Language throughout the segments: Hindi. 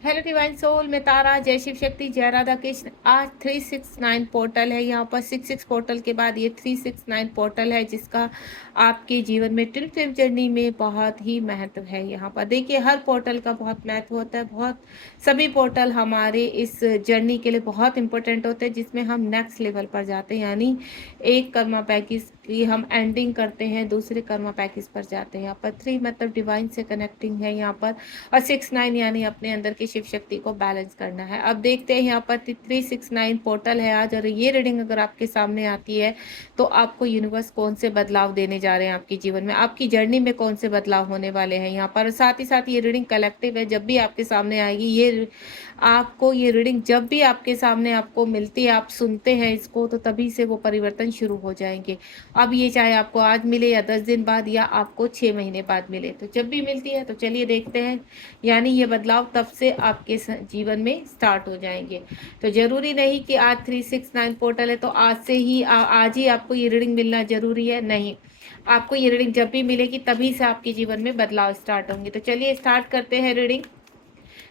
हेलो डिवाइन सोल, मैं तारा, जय शिव शक्ति, जय राधा कृष्ण। आज 369 पोर्टल है। यहाँ पर 66 पोर्टल के बाद ये 369 पोर्टल है, जिसका आपके जीवन में ट्विन फ्लेम जर्नी में बहुत ही महत्व है। यहाँ पर देखिए, हर पोर्टल का बहुत महत्व होता है। बहुत सभी पोर्टल हमारे इस जर्नी के लिए बहुत इंपॉर्टेंट होते हैं, जिसमें हम नेक्स्ट लेवल पर जाते हैं। यानी एक कर्मा पैकेज की हम एंडिंग करते हैं, दूसरे कर्मा पैकेज पर जाते हैं। यहाँ पर 3 मतलब डिवाइन से कनेक्टिंग है यहाँ पर, और 69 यानी अपने अंदर की शिव शक्ति को बैलेंस करना है। अब देखते हैं यहाँ पर 369 पोर्टल है आज, और ये रीडिंग अगर आपके सामने आती है तो आपको यूनिवर्स कौन से बदलाव देने जा रहे हैं आपके जीवन में, आपकी जर्नी में कौन से बदलाव होने वाले हैं यहाँ पर। साथ ही साथ ये रीडिंग कलेक्टिव है, जब भी आपके सामने आएगी ये रीडिंग जब भी आपके सामने आपको मिलती है, आप सुनते हैं इसको, तो तभी से वो परिवर्तन शुरू हो जाएंगे। अब ये चाहे आपको आज मिले या 10 दिन बाद या आपको 6 महीने बाद मिले, तो जब भी मिलती है तो चलिए देखते हैं। यानी ये बदलाव तब से आपके जीवन में स्टार्ट हो जाएंगे। तो जरूरी नहीं कि आज 369 पोर्टल है तो आज से ही आज ही आपको ये रीडिंग मिलना जरूरी है, नहीं। आपको ये रीडिंग जब भी मिलेगी तभी से आपके जीवन में बदलाव स्टार्ट होंगे। तो चलिए स्टार्ट करते हैं रीडिंग।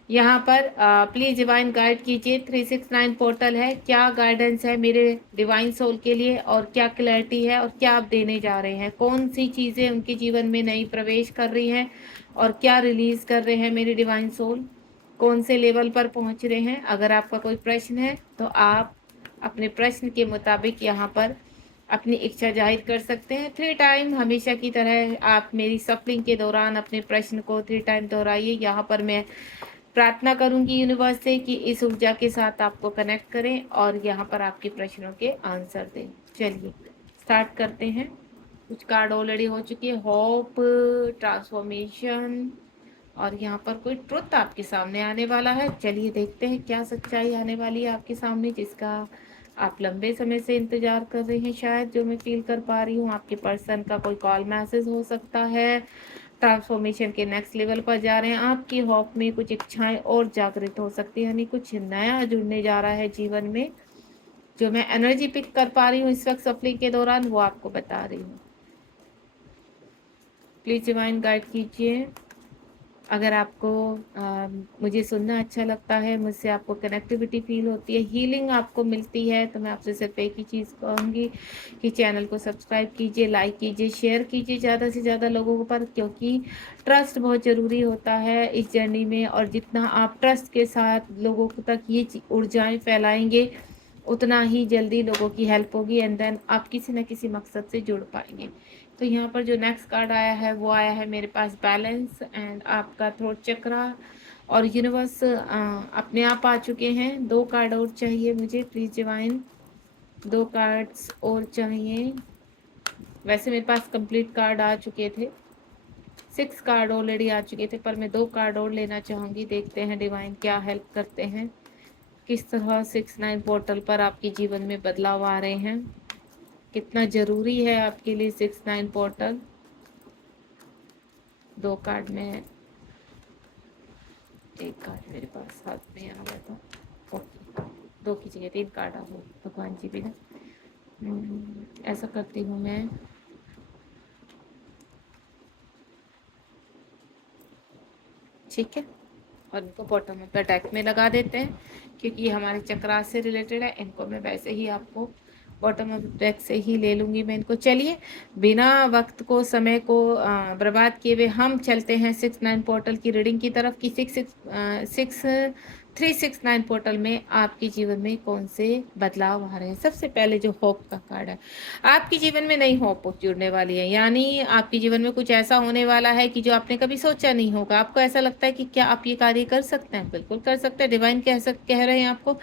यहाँ पर प्लीज डिवाइन गाइड कीजिए। 369 पोर्टल है, क्या गाइडेंस है मेरे डिवाइन सोल के लिए, और क्या क्लैरिटी है, और क्या आप देने जा रहे हैं, कौन सी चीज़ें उनके जीवन में नई प्रवेश कर रही हैं, और क्या रिलीज कर रहे हैं मेरे डिवाइन सोल, कौन से लेवल पर पहुंच रहे हैं। अगर आपका कोई प्रश्न है तो आप अपने प्रश्न के मुताबिक यहाँ पर अपनी इच्छा जाहिर कर सकते हैं। 3 टाइम हमेशा की तरह आप मेरी सफलिंग के दौरान अपने प्रश्न को 3 टाइम दोहराइए। यहाँ पर मैं प्रार्थना करूंगी यूनिवर्स से कि इस ऊर्जा के साथ आपको कनेक्ट करें और यहाँ पर आपके प्रश्नों के आंसर दें। चलिए स्टार्ट करते हैं। कुछ कार्ड ऑलरेडी हो चुकी है, होप, ट्रांसफॉर्मेशन, और यहाँ पर कोई ट्रुथ आपके सामने आने वाला है। चलिए देखते हैं क्या सच्चाई आने वाली है आपके सामने, जिसका आप लंबे समय से इंतजार कर रहे हैं। शायद जो मैं फील कर पा रही हूँ, आपके पर्सन का कोई कॉल मैसेज हो सकता है। ट्रांसफॉर्मेशन के नेक्स्ट लेवल पर जा रहे हैं। आपकी होप में कुछ इच्छाएं और जागृत हो सकती है, यानी कुछ नया जुड़ने जा रहा है जीवन में। जो मैं एनर्जी पिक कर पा रही हूँ इस वक्त सफलिंग के दौरान, वो आपको बता रही हूँ। प्लीज डिवाइन गाइड कीजिए। अगर आपको मुझे सुनना अच्छा लगता है, मुझसे आपको कनेक्टिविटी फील होती है, हीलिंग आपको मिलती है, तो मैं आपसे सिर्फ एक ही चीज़ कहूँगी कि चैनल को सब्सक्राइब कीजिए, लाइक कीजिए, शेयर कीजिए ज़्यादा से ज़्यादा लोगों पर, क्योंकि ट्रस्ट बहुत ज़रूरी होता है इस जर्नी में। और जितना आप ट्रस्ट के साथ लोगों तक ये ऊर्जाएँ फैलाएंगे, उतना ही जल्दी लोगों की हेल्प होगी, एंड देन आप किसी न किसी मकसद से जुड़ पाएंगे। तो यहाँ पर जो नेक्स्ट कार्ड आया है वो आया है मेरे पास बैलेंस एंड आपका थ्रोट चक्रा, और यूनिवर्स अपने आप आ चुके हैं। 2 कार्ड और चाहिए मुझे, प्लीज डिवाइन 2 कार्ड्स और चाहिए। वैसे मेरे पास कंप्लीट कार्ड आ चुके थे, 6 कार्ड ऑलरेडी आ चुके थे, पर मैं 2 कार्ड और लेना चाहूँगी। देखते हैं डिवाइन क्या हेल्प करते हैं, किस तरह 69 पोर्टल पर आपके जीवन में बदलाव आ रहे हैं, कितना ज़रूरी है आपके लिए 69 पोर्टल। 2 कार्ड में, एक कार्ड मेरे पास हाथ में आ गया था, ओके 2 की जगह 3 कार्ड आ गए। भगवान जी भी ना, ऐसा करती हूँ मैं, ठीक है। और इनको बॉटम ऑफ द डेक में लगा देते हैं, क्योंकि ये हमारे चक्रास से रिलेटेड है। इनको मैं वैसे ही आपको बॉटम ऑफ द डेक से ही ले लूँगी मैं इनको। चलिए बिना वक्त को, समय को बर्बाद किए हुए हम चलते हैं 69 पोर्टल की रीडिंग की तरफ कि 369 पोर्टल में आपके जीवन में कौन से बदलाव आ रहे हैं। सबसे पहले जो होप का कार्ड है, आपके जीवन में नई होप जुड़ने वाली है, यानी आपके जीवन में कुछ ऐसा होने वाला है कि जो आपने कभी सोचा नहीं होगा। आपको ऐसा लगता है कि क्या आप ये कार्य कर सकते हैं, बिल्कुल कर सकते हैं। डिवाइन कह रहे हैं आपको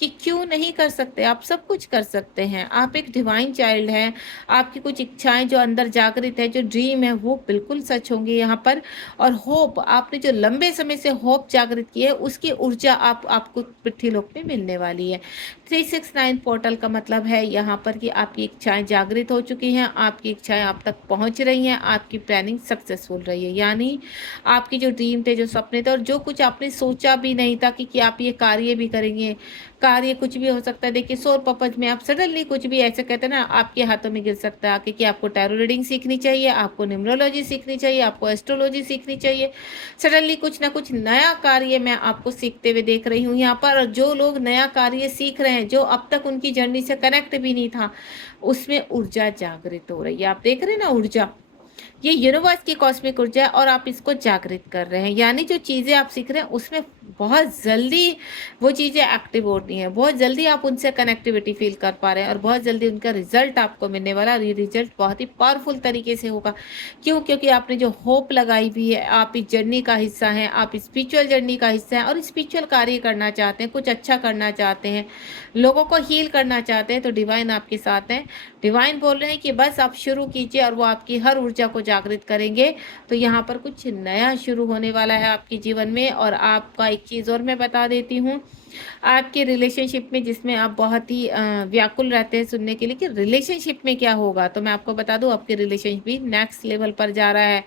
कि क्यों नहीं कर सकते, आप सब कुछ कर सकते हैं। आप एक डिवाइन चाइल्ड हैं, आपकी कुछ इच्छाएं जो अंदर जागृत है, जो ड्रीम है, वो बिल्कुल सच होंगे यहाँ पर। और होप, आपने जो लंबे समय से होप जागृत की है, उसकी ऊर्जा आपको पृथ्वीलोक में मिलने वाली है। 369 पोर्टल का मतलब है यहाँ पर कि आपकी इच्छाएं जागृत हो चुकी हैं, आपकी इच्छाएं आप तक पहुँच रही हैं, आपकी प्लानिंग सक्सेसफुल रही है। यानी आपकी जो ड्रीम थे, जो सपने थे और जो कुछ आपने सोचा भी नहीं था कि आप ये कार्य भी करेंगे, कार्य कुछ भी हो सकता है। देखिए सोर पपज में आप सडनली कुछ भी ऐसे कहते हैं ना, आपके हाथों में गिर सकता है आके कि आपको टैरो रीडिंग सीखनी चाहिए, आपको न्यूमरोलॉजी सीखनी चाहिए, आपको एस्ट्रोलॉजी सीखनी चाहिए। सडनली कुछ ना कुछ नया कार्य मैं आपको सीखते हुए देख रही हूँ यहाँ पर। जो लोग नया कार्य सीख रहे हैं, जो अब तक उनकी जर्नी से कनेक्ट भी नहीं था, उसमें ऊर्जा जागृत हो रही है। आप देख रहे हैं ना, ऊर्जा, ये यूनिवर्स की कॉस्मिक ऊर्जा है और आप इसको जागृत कर रहे हैं। यानी जो चीज़ें आप सीख रहे हैं उसमें बहुत जल्दी वो चीज़ें एक्टिव होती हैं, बहुत जल्दी आप उनसे कनेक्टिविटी फील कर पा रहे हैं और बहुत जल्दी उनका रिजल्ट आपको मिलने वाला। और ये रिजल्ट बहुत ही पावरफुल तरीके से होगा। क्यों? क्योंकि आपने जो होप लगाई हुई है, आप इस जर्नी का हिस्सा हैं, आप स्पिरिचुअल जर्नी का हिस्सा हैं और स्पिरिचुअल कार्य करना चाहते हैं, कुछ अच्छा करना चाहते हैं, लोगों को हील करना चाहते हैं, तो डिवाइन आपके साथ हैं। डिवाइन बोल रहे हैं कि बस आप शुरू कीजिए और वो आपकी हर ऊर्जा को जागृत करेंगे। तो यहाँ पर कुछ नया शुरू होने वाला है आपके जीवन में। और आपका एक चीज़ और मैं बता देती हूँ, आपके रिलेशनशिप में, जिसमें आप बहुत ही व्याकुल रहते हैं सुनने के लिए कि रिलेशनशिप में क्या होगा, तो मैं आपको बता दूं आपके रिलेशनशिप भी नेक्स्ट लेवल पर जा रहा है।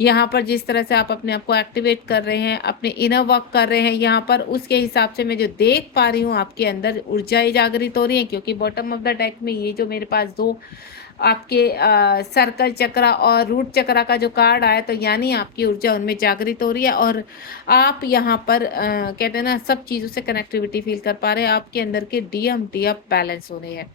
यहाँ पर जिस तरह से आप अपने आप को एक्टिवेट कर रहे हैं, अपने इनर वर्क कर रहे हैं यहाँ पर, उसके हिसाब से मैं जो देख पा रही हूँ आपके अंदर ऊर्जाएं जागृत हो रही हैं। क्योंकि बॉटम ऑफ द डेक में ये जो मेरे पास दो आपके सर्कल चक्रा और रूट चक्रा का जो कार्ड आया, तो यानी आपकी ऊर्जा उनमें जागृत हो रही है और आप यहाँ पर कहते हैं ना, सब चीज़ों से कनेक्टिविटी फील कर पा रहे हैं। आपके अंदर के डी अप बैलेंस हो रहे हैं।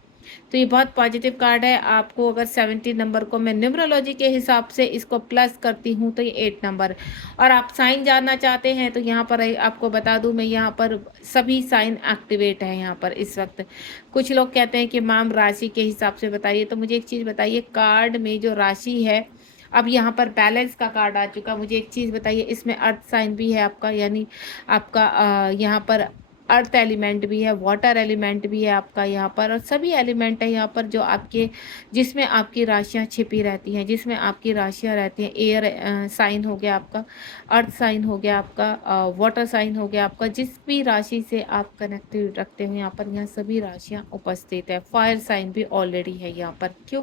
तो ये बहुत पॉजिटिव कार्ड है। आपको अगर 70 नंबर को मैं न्यूमरोलॉजी के हिसाब से इसको प्लस करती हूँ तो ये 8 नंबर। और आप साइन जानना चाहते हैं तो यहाँ पर आपको बता दूँ मैं, यहाँ पर सभी साइन एक्टिवेट है यहाँ पर इस वक्त। कुछ लोग कहते हैं कि मैम राशि के हिसाब से बताइए, तो मुझे एक चीज़ बताइए, कार्ड में जो राशि है, अब यहाँ पर बैलेंस का कार्ड आ चुका, मुझे एक चीज़ बताइए, इसमें अर्थ साइन भी है आपका, यानी आपका यहाँ पर अर्थ एलिमेंट भी है, वाटर एलिमेंट भी है आपका यहाँ पर, और सभी एलिमेंट है यहाँ पर जो आपके, जिसमें आपकी राशियाँ छिपी रहती हैं, जिसमें आपकी राशियाँ रहती हैं। एयर साइन हो गया आपका, अर्थ साइन हो गया आपका, वाटर साइन हो गया आपका, जिस भी राशि से आप कनेक्टेड रखते हो यहाँ पर, यहाँ सभी राशियाँ उपस्थित है। फायर साइन भी ऑलरेडी है यहाँ पर। क्यों?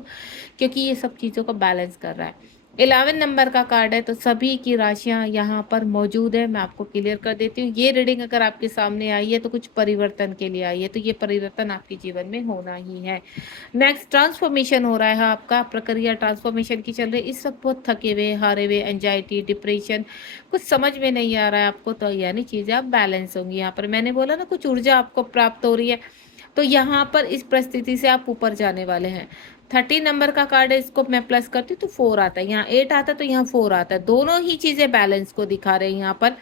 क्योंकि ये सब चीज़ों को बैलेंस कर रहा है। 11 नंबर का कार्ड है, तो सभी की राशियां यहाँ पर मौजूद है। मैं आपको क्लियर कर देती हूँ, ये रीडिंग अगर आपके सामने आई है तो कुछ परिवर्तन के लिए आई है, तो ये परिवर्तन आपके जीवन में होना ही है। नेक्स्ट ट्रांसफॉर्मेशन हो रहा है आपका, प्रक्रिया ट्रांसफॉर्मेशन की चल रही है। इस वक्त बहुत थके हुए, हारे हुए, एंजाइटी, डिप्रेशन, कुछ समझ में नहीं आ रहा है आपको, तो यानी चीज़ें आप बैलेंस होंगी। यहाँ पर मैंने बोला ना, कुछ ऊर्जा आपको प्राप्त हो रही है, तो यहाँ पर इस परिस्थिति से आप ऊपर जाने वाले हैं। 30 नंबर का कार्ड है, इसको मैं प्लस करती हूँ तो 4 आता है, यहाँ 8 आता है तो यहाँ 4 आता है। दोनों ही चीज़ें बैलेंस को दिखा रहे हैं यहाँ पर।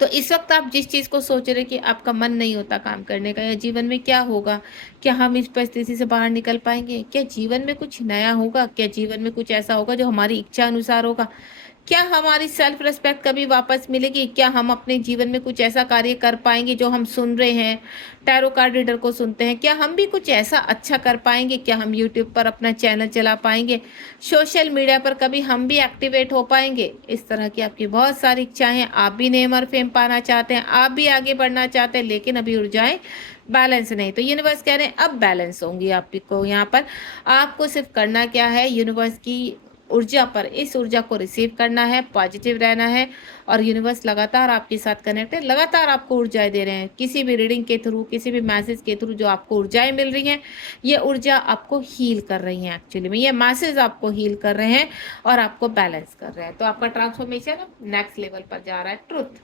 तो इस वक्त आप जिस चीज़ को सोच रहे हैं कि आपका मन नहीं होता काम करने का, या जीवन में क्या होगा, क्या हम इस परिस्थिति से बाहर निकल पाएंगे, क्या जीवन में कुछ नया होगा, क्या जीवन में कुछ ऐसा होगा जो हमारी इच्छा अनुसार होगा, क्या हमारी सेल्फ रिस्पेक्ट कभी वापस मिलेगी, क्या हम अपने जीवन में कुछ ऐसा कार्य कर पाएंगे जो हम सुन रहे हैं, टैरो कार्ड रीडर को सुनते हैं, क्या हम भी कुछ ऐसा अच्छा कर पाएंगे, क्या हम यूट्यूब पर अपना चैनल चला पाएंगे, सोशल मीडिया पर कभी हम भी एक्टिवेट हो पाएंगे। इस तरह की आपकी बहुत सारी इच्छाएं हैं। आप भी नेम और फेम पाना चाहते हैं, आप भी आगे बढ़ना चाहते हैं, लेकिन अभी ऊर्जाएं बैलेंस नहीं। तो यूनिवर्स कह रहे हैं अब बैलेंस होंगी आपको। यहाँ पर आपको सिर्फ करना क्या है, यूनिवर्स की ऊर्जा पर, इस ऊर्जा को रिसीव करना है, पॉजिटिव रहना है, और यूनिवर्स लगातार आपके साथ कनेक्ट है, लगातार आपको ऊर्जाएं दे रहे हैं। किसी भी रीडिंग के थ्रू, किसी भी मैसेज के थ्रू जो आपको ऊर्जाएं मिल रही हैं, ये ऊर्जा आपको हील कर रही हैं। एक्चुअली में ये मैसेज आपको हील कर रहे हैं और आपको बैलेंस कर रहे हैं। तो आपका ट्रांसफॉर्मेशन नेक्स्ट लेवल पर जा रहा है। ट्रुथ,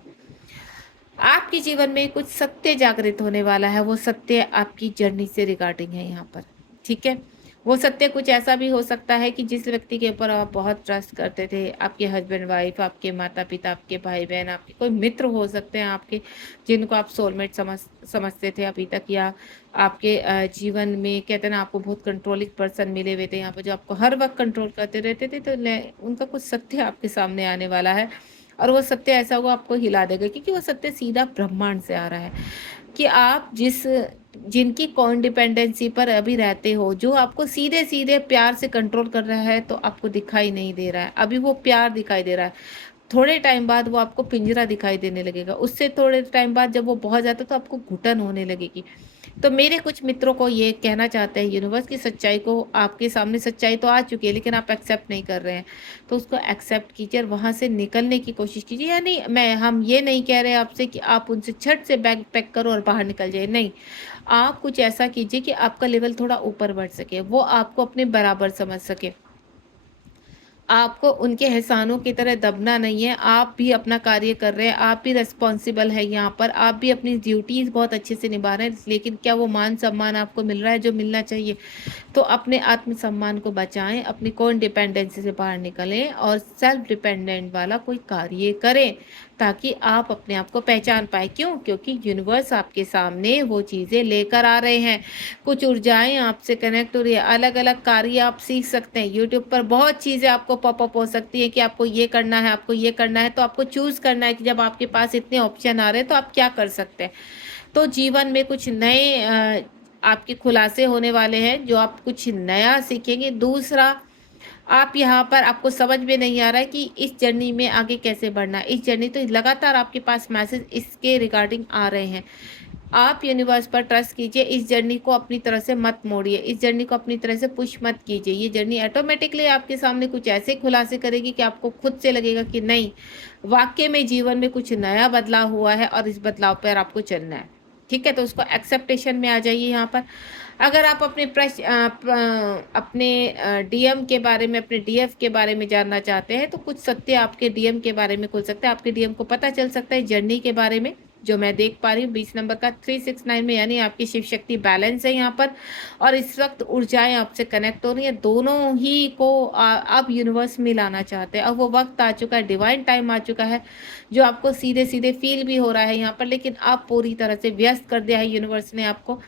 आपके जीवन में कुछ सत्य जागृत होने वाला है। वो सत्य आपकी जर्नी से रिगार्डिंग है यहाँ पर, ठीक है। वो सत्य कुछ ऐसा भी हो सकता है कि जिस व्यक्ति के ऊपर आप बहुत ट्रस्ट करते थे, आपके हस्बैंड वाइफ, आपके माता पिता, आपके भाई बहन, आपके कोई मित्र हो सकते हैं आपके, जिनको आप सोलमेट समझते थे अभी तक, या आपके जीवन में कहते हैं ना, आपको बहुत कंट्रोलिंग पर्सन मिले हुए थे यहाँ पर, जो आपको हर वक्त कंट्रोल करते रहते थे। तो उनका कुछ सत्य आपके सामने आने वाला है, और वो सत्य ऐसा होगा आपको हिला देगा, क्योंकि वो सत्य सीधा ब्रह्मांड से आ रहा है कि आप जिनकी कॉन्डिपेंडेंसी पर अभी रहते हो, जो आपको सीधे सीधे प्यार से कंट्रोल कर रहा है, तो आपको दिखाई नहीं दे रहा है, अभी वो प्यार दिखाई दे रहा है। थोड़े टाइम बाद वो आपको पिंजरा दिखाई देने लगेगा, उससे थोड़े टाइम बाद जब वो बहुत ज़्यादा तो आपको घुटन होने लगेगी। तो मेरे कुछ मित्रों को ये कहना चाहते हैं, यूनिवर्स की सच्चाई को, आपके सामने सच्चाई तो आ चुकी है लेकिन आप एक्सेप्ट नहीं कर रहे हैं, तो उसको एक्सेप्ट कीजिए और वहाँ से निकलने की कोशिश कीजिए। यानी हम ये नहीं कह रहे आपसे कि आप उनसे छट से बैग पैक करो और बाहर निकल जाए, नहीं। आप कुछ ऐसा कीजिए कि आपका लेवल थोड़ा ऊपर बढ़ सके, वो आपको अपने बराबर समझ सके। आपको उनके एहसानों की तरह दबना नहीं है, आप भी अपना कार्य कर रहे हैं, आप भी रिस्पॉन्सिबल है यहाँ पर, आप भी अपनी ड्यूटीज़ बहुत अच्छे से निभा रहे हैं, लेकिन क्या वो मान सम्मान आपको मिल रहा है जो मिलना चाहिए? तो अपने आत्मसम्मान को बचाएं, अपनी कौन डिपेंडेंसी से बाहर निकलें और सेल्फ डिपेंडेंट वाला कोई कार्य करें, ताकि आप अपने आप को पहचान पाए। क्यों? क्योंकि यूनिवर्स आपके सामने वो चीज़ें लेकर आ रहे हैं, कुछ ऊर्जाएं आपसे कनेक्ट हो रही है, अलग अलग कार्य आप सीख सकते हैं। यूट्यूब पर बहुत चीज़ें आपको पॉपअप हो सकती है कि आपको ये करना है, आपको ये करना है, तो आपको चूज़ करना है कि जब आपके पास इतने ऑप्शन आ रहे हैं तो आप क्या कर सकते हैं। तो जीवन में कुछ नए आपके खुलासे होने वाले हैं, जो आप कुछ नया सीखेंगे। दूसरा, आप यहाँ पर आपको समझ में नहीं आ रहा है कि इस जर्नी में आगे कैसे बढ़ना है। इस जर्नी तो लगातार आपके पास मैसेज इसके रिगार्डिंग आ रहे हैं। आप यूनिवर्स पर ट्रस्ट कीजिए, इस जर्नी को अपनी तरह से मत मोड़िए, इस जर्नी को अपनी तरह से पुश मत कीजिए। ये जर्नी ऑटोमेटिकली आपके सामने कुछ ऐसे खुलासे करेगी कि आपको खुद से लगेगा कि नहीं, वाकई में जीवन में कुछ नया बदलाव हुआ है और इस बदलाव पर आपको चलना है। ठीक है, तो उसको एक्सेप्टेशन में आ जाइए यहाँ पर। अगर आप अपने डीएम के बारे में, अपने डीएफ के बारे में जानना चाहते हैं, तो कुछ सत्य आपके डीएम के बारे में खुल सकता है। आपके डीएम को पता चल सकता है जर्नी के बारे में, जो मैं देख पा रही हूँ 20 नंबर का 369 में, यानी आपकी शिव शक्ति बैलेंस है यहाँ पर। और इस वक्त ऊर्जाएं आपसे कनेक्ट हो रही हैं, दोनों ही को अब यूनिवर्स में लाना चाहते हैं। अब वो वक्त आ चुका है, डिवाइन टाइम आ चुका है, जो आपको सीधे सीधे फील भी हो रहा है यहाँ पर, लेकिन आप पूरी तरह से व्यस्त कर दिया है यूनिवर्स ने आपको,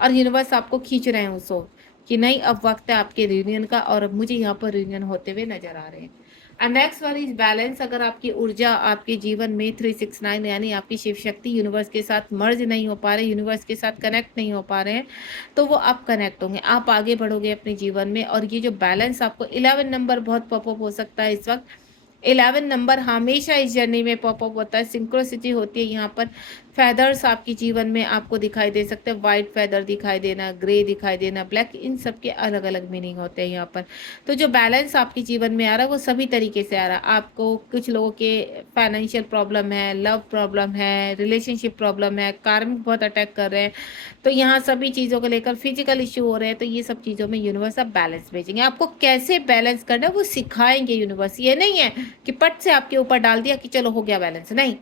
और यूनिवर्स आपको खींच रहे हैं उस ओर कि नहीं, अब वक्त है आपके रियूनियन का, और अब मुझे यहाँ पर रियूनियन होते हुए नजर आ रहे हैं। And next one is balance. अगर आपकी ऊर्जा आपके जीवन में 369 यानी आपकी शिव शक्ति यूनिवर्स के साथ मर्ज नहीं हो पा रहे, यूनिवर्स के साथ कनेक्ट नहीं हो पा रहे हैं, तो वो आप कनेक्ट होंगे, आप आगे बढ़ोगे अपने जीवन में। और ये जो बैलेंस आपको 11 नंबर बहुत पॉपअप हो सकता है इस वक्त। 11 नंबर हमेशा इस जर्नी में पॉपअप होता है, सिंक्रोसिटी होती है यहाँ पर। फेदर्स आपके जीवन में आपको दिखाई दे सकते हैं, वाइट फेदर दिखाई देना, ग्रे दिखाई देना, ब्लैक, इन सब के अलग अलग मीनिंग होते हैं यहाँ पर। तो जो बैलेंस आपके जीवन में आ रहा है वो सभी तरीके से आ रहा है। आपको कुछ लोगों के फाइनेंशियल प्रॉब्लम है, लव प्रॉब्लम है, रिलेशनशिप प्रॉब्लम है, कार्मिक बहुत अटैक कर रहे हैं, तो यहाँ सभी चीज़ों को लेकर फिजिकल इश्यू हो रहे हैं, तो ये सब चीज़ों में यूनिवर्स आप बैलेंस भेजेंगे। आपको कैसे बैलेंस करना है वो सिखाएंगे यूनिवर्स। ये नहीं है कि पट से आपके ऊपर डाल दिया कि चलो हो गया बैलेंस, नहीं,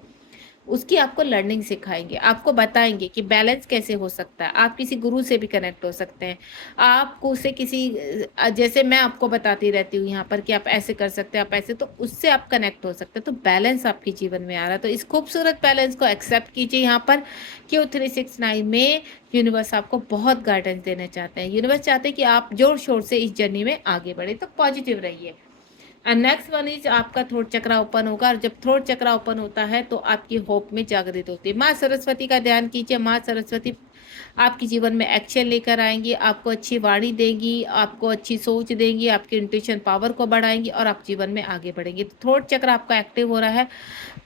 उसकी आपको लर्निंग सिखाएंगे, आपको बताएंगे कि बैलेंस कैसे हो सकता है। आप किसी गुरु से भी कनेक्ट हो सकते हैं, आपको उसे किसी जैसे मैं आपको बताती रहती हूँ यहाँ पर कि आप ऐसे कर सकते हैं, आप ऐसे, तो उससे आप कनेक्ट हो सकते हैं। तो बैलेंस आपके जीवन में आ रहा है, तो इस खूबसूरत बैलेंस को एक्सेप्ट कीजिए यहाँ पर। क्यों 369 में यूनिवर्स आपको बहुत गाइडेंस देना चाहते हैं। यूनिवर्स चाहते हैं कि आप जोर शोर से इस जर्नी में आगे बढ़े, तो पॉजिटिव रहिए। एंड नेक्स्ट वन इज आपका थ्रोट चक्रा ओपन होगा, और जब थ्रोट चक्रा ओपन होता है तो आपकी होप में जागृत होती है। माँ सरस्वती का ध्यान कीजिए, माँ सरस्वती आपके जीवन में एक्शन लेकर आएंगी, आपको अच्छी वाणी देंगी, आपको अच्छी सोच देंगी, आपकी इंट्यूशन पावर को बढ़ाएंगी और आप जीवन में आगे बढ़ेंगे। तो थ्रोट चक्र आपका एक्टिव हो रहा है।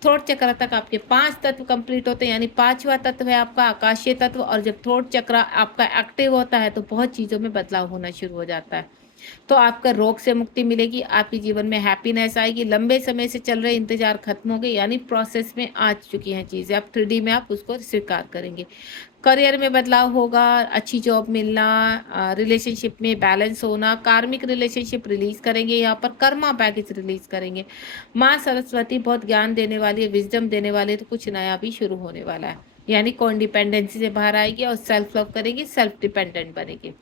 थ्रोट चक्र तक आपके 5 तत्व कंप्लीट होते हैं, यानी 5वां तत्व है आपका आकाशीय तत्व। और जब थ्रोट चक्र आपका एक्टिव होता है तो बहुत चीज़ों में बदलाव होना शुरू हो जाता है। तो आपका रोग से मुक्ति मिलेगी, आपके जीवन में हैप्पीनेस आएगी, लंबे समय से चल रहे इंतजार खत्म हो गए, यानी प्रोसेस में आ चुकी हैं चीज़ें, अब 3D में आप उसको स्वीकार करेंगे। करियर में बदलाव होगा, अच्छी जॉब मिलना, रिलेशनशिप में बैलेंस होना, कार्मिक रिलेशनशिप रिलीज करेंगे, यहाँ पर कर्मा पैकेज रिलीज करेंगे। माँ सरस्वती बहुत ज्ञान देने वाली है, विजडम देने वाली है, तो कुछ नया भी शुरू होने वाला है, यानी कौन डिपेंडेंसी से बाहर आएगी और सेल्फ लव करेगी, सेल्फ डिपेंडेंट बनेगी।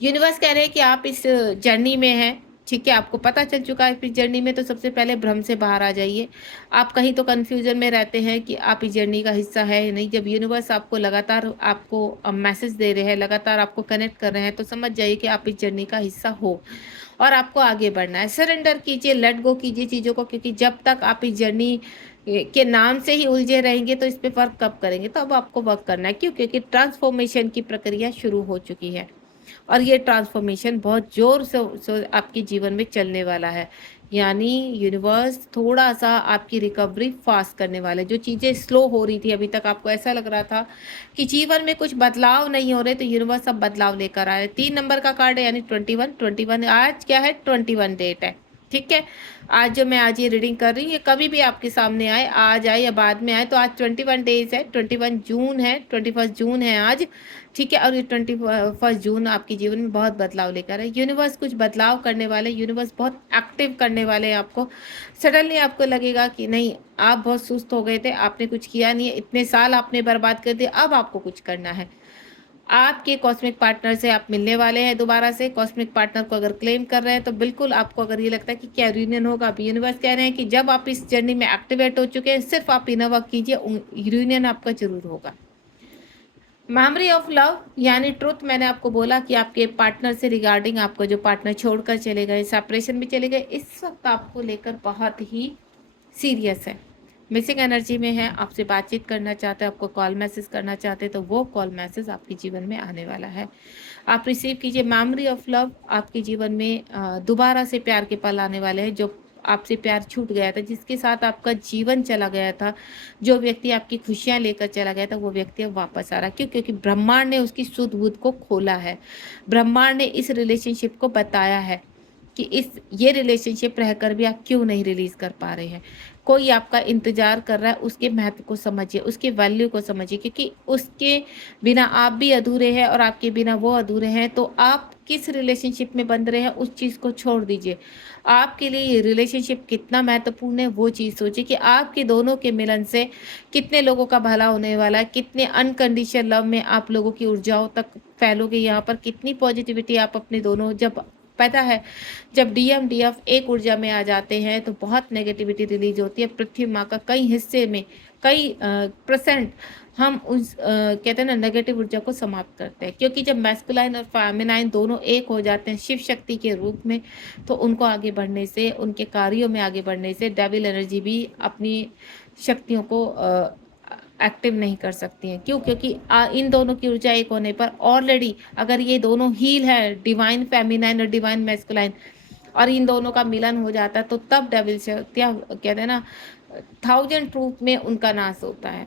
यूनिवर्स कह रहे हैं कि आप इस जर्नी में हैं, ठीक है, आपको पता चल चुका है इस जर्नी में, तो सबसे पहले भ्रम से बाहर आ जाइए। आप कहीं तो कन्फ्यूजन में रहते हैं कि आप इस जर्नी का हिस्सा है या नहीं। जब यूनिवर्स आपको लगातार आपको मैसेज दे रहे हैं, लगातार आपको कनेक्ट कर रहे हैं, तो समझ जाइए कि आप इस जर्नी का हिस्सा हो और आपको आगे बढ़ना है। सरेंडर कीजिए, लेट गो कीजिए चीज़ों को, क्योंकि जब तक आप इस जर्नी के नाम से ही उलझे रहेंगे तो इस पर वर्क कब करेंगे। तो अब आपको वर्क करना है, क्यों? क्योंकि ट्रांसफॉर्मेशन की प्रक्रिया शुरू हो चुकी है और ये ट्रांसफॉर्मेशन बहुत जोर से आपके जीवन में चलने वाला है। यानी यूनिवर्स थोड़ा-सा आपकी रिकवरी फ़ास्ट करने वाला है। जो चीज़ें स्लो हो रही थी अभी तक, आपको ऐसा लग रहा था कि जीवन में कुछ बदलाव नहीं हो रहे, तो यूनिवर्स अब बदलाव लेकर आ रहा है। 3 नंबर का कार्ड है यानी 21, 21 आज क्या है 21 डेट है, ठीक है? आज जो मैं आज ये रीडिंग कर रही हूँ, ये कभी भी आपके सामने आए, आज आए या बाद में आए, तो आज 21 डेज़ है, 21 जून है, 21 जून है आज, ठीक है? और ये 21 जून आपके जीवन में बहुत बदलाव लेकर है। यूनिवर्स कुछ बदलाव करने वाले, यूनिवर्स बहुत एक्टिव करने वाले हैं आपको। सडनली आपको लगेगा कि नहीं, आप बहुत सुस्त हो गए थे, आपने कुछ किया नहीं है, इतने साल आपने बर्बाद कर दिए, अब आपको कुछ करना है। आपके कॉस्मिक पार्टनर से आप मिलने वाले हैं दोबारा से। कॉस्मिक पार्टनर को अगर क्लेम कर रहे हैं तो बिल्कुल आपको अगर ये लगता है कि क्या रीयूनियन होगा, अब यूनिवर्स कह रहे हैं कि जब आप इस जर्नी में एक्टिवेट हो चुके हैं, सिर्फ आप इनर वर्क कीजिए, रीयूनियन आपका जरूर होगा। मेमोरी ऑफ लव यानी ट्रुथ, मैंने आपको बोला कि आपके पार्टनर से रिगार्डिंग, आपको जो पार्टनर छोड़कर चले गए, सेपरेशन भी चले गए, इस वक्त आपको लेकर बहुत ही सीरियस है, मिसिंग एनर्जी में है, आपसे बातचीत करना चाहते हैं, आपको कॉल मैसेज करना चाहते हैं, तो वो कॉल मैसेज आपके जीवन में आने वाला है। आप रिसीव कीजिए। मेमोरी ऑफ लव आपके जीवन में दोबारा से प्यार के पल आने वाले हैं। जो आपसे प्यार छूट गया था, जिसके साथ आपका जीवन चला गया था, जो व्यक्ति आपकी खुशियां लेकर चला गया था, वो व्यक्ति अब वापस आ रहा है। क्यों? क्योंकि ब्रह्मांड ने उसकी सुध बुध को खोला है। ब्रह्मांड ने इस रिलेशनशिप को बताया है कि ये रिलेशनशिप रहकर भी आप क्यों नहीं रिलीज कर पा रहे हैं। कोई आपका इंतजार कर रहा है, उसके महत्व को समझिए, उसके वैल्यू को समझिए, क्योंकि उसके बिना आप भी अधूरे हैं और आपके बिना वो अधूरे हैं। तो आप किस रिलेशनशिप में बंध रहे हैं, उस चीज़ को छोड़ दीजिए। आपके लिए ये रिलेशनशिप कितना महत्वपूर्ण है, वो चीज़ सोचिए कि आपके दोनों के मिलन से कितने लोगों का भला होने वाला है, कितने अनकंडीशनल लव में आप लोगों की ऊर्जाओं तक फैलोगे, यहाँ पर कितनी पॉजिटिविटी आप अपने दोनों, जब पता है जब डीएम डीएफ एक ऊर्जा में आ जाते हैं तो बहुत नेगेटिविटी रिलीज होती है। पृथ्वी माँ का कई हिस्से में, कई परसेंट हम उस कहते हैं ना नेगेटिव ऊर्जा को समाप्त करते हैं। क्योंकि जब मैस्कुलाइन और फेमिनाइन दोनों एक हो जाते हैं शिव शक्ति के रूप में, तो उनको आगे बढ़ने से, उनके कार्यों में आगे बढ़ने से डेविल एनर्जी भी अपनी शक्तियों को एक्टिव नहीं कर सकती हैं। क्यों? क्योंकि इन दोनों की ऊर्जा एक होने पर ऑलरेडी, अगर ये दोनों हील है, डिवाइन फेमिनाइन और डिवाइन मैस्कुलाइन, और इन दोनों का मिलन हो जाता है, तो तब डेविल शक्तियाँ कहते हैं ना 1000 ट्रूथ में उनका नाश होता है।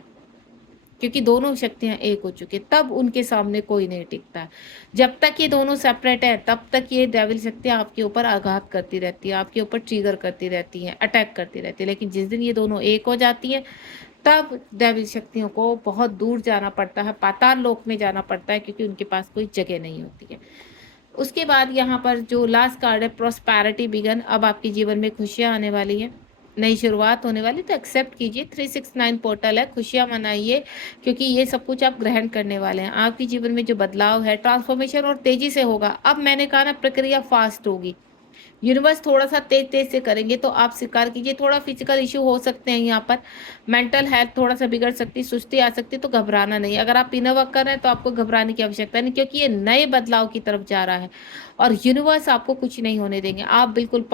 क्योंकि दोनों शक्तियां एक हो चुकी, तब उनके सामने कोई नहीं टिकता है। जब तक ये दोनों सेपरेट है, तब तक ये डेविल शक्तियां आपके ऊपर आघात करती रहती है, आपके ऊपर ट्रिगर करती रहती हैं, अटैक करती रहती है। लेकिन जिस दिन ये दोनों एक हो जाती हैं, तब डेविल शक्तियों को बहुत दूर जाना पड़ता है, पाताल लोक में जाना पड़ता है, क्योंकि उनके पास कोई जगह नहीं होती है। उसके बाद यहाँ पर जो लास्ट कार्ड है प्रॉस्पैरिटी बिगन, अब आपके जीवन में खुशियाँ आने वाली हैं, नई शुरुआत होने वाली, तो एक्सेप्ट कीजिए। 369 पोर्टल है, खुशियाँ मनाइए, क्योंकि ये सब कुछ आप ग्रहण करने वाले हैं। आपके जीवन में जो बदलाव है, ट्रांसफॉर्मेशन और तेजी से होगा। अब मैंने कहा ना, प्रक्रिया फास्ट होगी, यूनिवर्स थोड़ा सा तेज तेज से करेंगे, तो आप स्वीकार कीजिए। थोड़ा फिजिकल इश्यू हो सकते हैं, यहाँ पर मेंटल हेल्थ थोड़ा सा बिगड़ सकती है, सुस्ती आ सकती है, तो घबराना नहीं। अगर आप इनर वर्क कर रहे हैं तो आपको घबराने की आवश्यकता नहीं, क्योंकि ये नए बदलाव की तरफ जा रहा है और यूनिवर्स आपको कुछ नहीं होने देंगे। आप बिल्कुल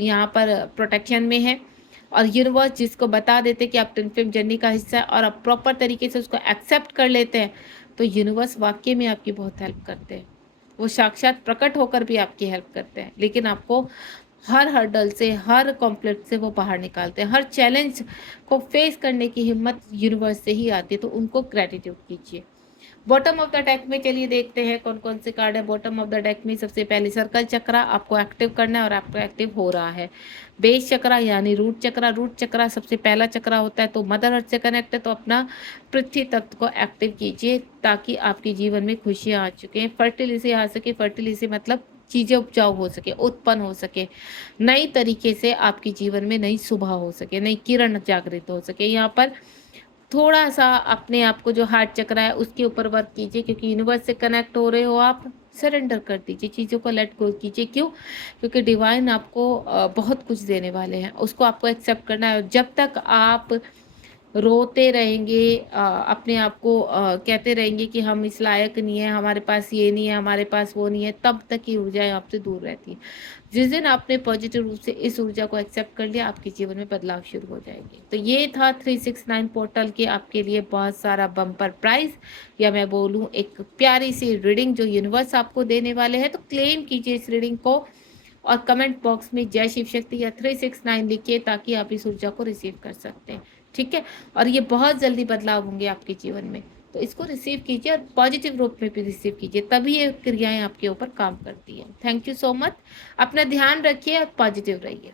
यहाँ पर प्रोटेक्शन में है, और यूनिवर्स जिसको बता देते कि आप ट्विन फ्लेम जर्नी का हिस्सा है और आप प्रॉपर तरीके से उसको एक्सेप्ट कर लेते हैं, तो यूनिवर्स वाकई में आपकी बहुत हेल्प करते हैं। वो साक्षात प्रकट होकर भी आपकी हेल्प करते हैं, लेकिन आपको हर हर्डल से, हर कॉन्फ्लिक्ट से वो बाहर निकालते हैं। हर चैलेंज को फेस करने की हिम्मत यूनिवर्स से ही आती है, तो उनको ग्रेटिट्यूड कीजिए। बॉटम ऑफ द डेक में चलिए देखते हैं कौन कौन से कार्ड है। बॉटम ऑफ द डेक में सबसे पहले सर्कल चक्रा आपको एक्टिव करना है, और आपको एक्टिव हो रहा है। बेस चक्रा यानी रूट चक्रा, रूट चक्रा सबसे पहला चक्रा होता है, तो मदर अर्थ से कनेक्ट है, तो अपना पृथ्वी तत्व को एक्टिव कीजिए, ताकि आपके जीवन में खुशियाँ आ चुके हैं, फर्टिलिटी आ सके। फर्टिलिटी मतलब चीज़ें उपजाऊ हो सके, उत्पन्न हो सके, नई तरीके से आपके जीवन में नई सुबह हो सके, नई किरण जागृत हो सके। यहाँ पर थोड़ा सा अपने आप को, जो हार्ट चक्र है उसके ऊपर वर्क कीजिए, क्योंकि यूनिवर्स से कनेक्ट हो रहे हो आप, सरेंडर कर दीजिए, चीज़ों को लेट गो कीजिए। क्यों? क्योंकि डिवाइन आपको बहुत कुछ देने वाले हैं, उसको आपको एक्सेप्ट करना है। और जब तक आप रोते रहेंगे, अपने आप को कहते रहेंगे कि हम इस लायक नहीं है, हमारे पास ये नहीं है, हमारे पास वो नहीं है, तब तक ये ऊर्जाएं आपसे दूर रहती है। जिस दिन आपने पॉजिटिव रूप से इस ऊर्जा को एक्सेप्ट कर लिया, आपके जीवन में बदलाव शुरू हो जाएंगे। तो ये था 369 पोर्टल के आपके लिए बहुत सारा बम्पर प्राइस, या मैं बोलूँ एक प्यारी सी रीडिंग जो यूनिवर्स आपको देने वाले हैं। तो क्लेम कीजिए इस रीडिंग को, और कमेंट बॉक्स में जय शिव शक्ति या 369 लिखिए ताकि आप इस ऊर्जा को रिसीव कर सकते हैं। ठीक है, और ये बहुत जल्दी बदलाव होंगे आपके जीवन में, तो इसको रिसीव कीजिए और पॉजिटिव रूप में भी रिसीव कीजिए, तभी ये क्रियाएं आपके ऊपर काम करती हैं। Thank you so much. अपना ध्यान रखिए और पॉजिटिव रहिए।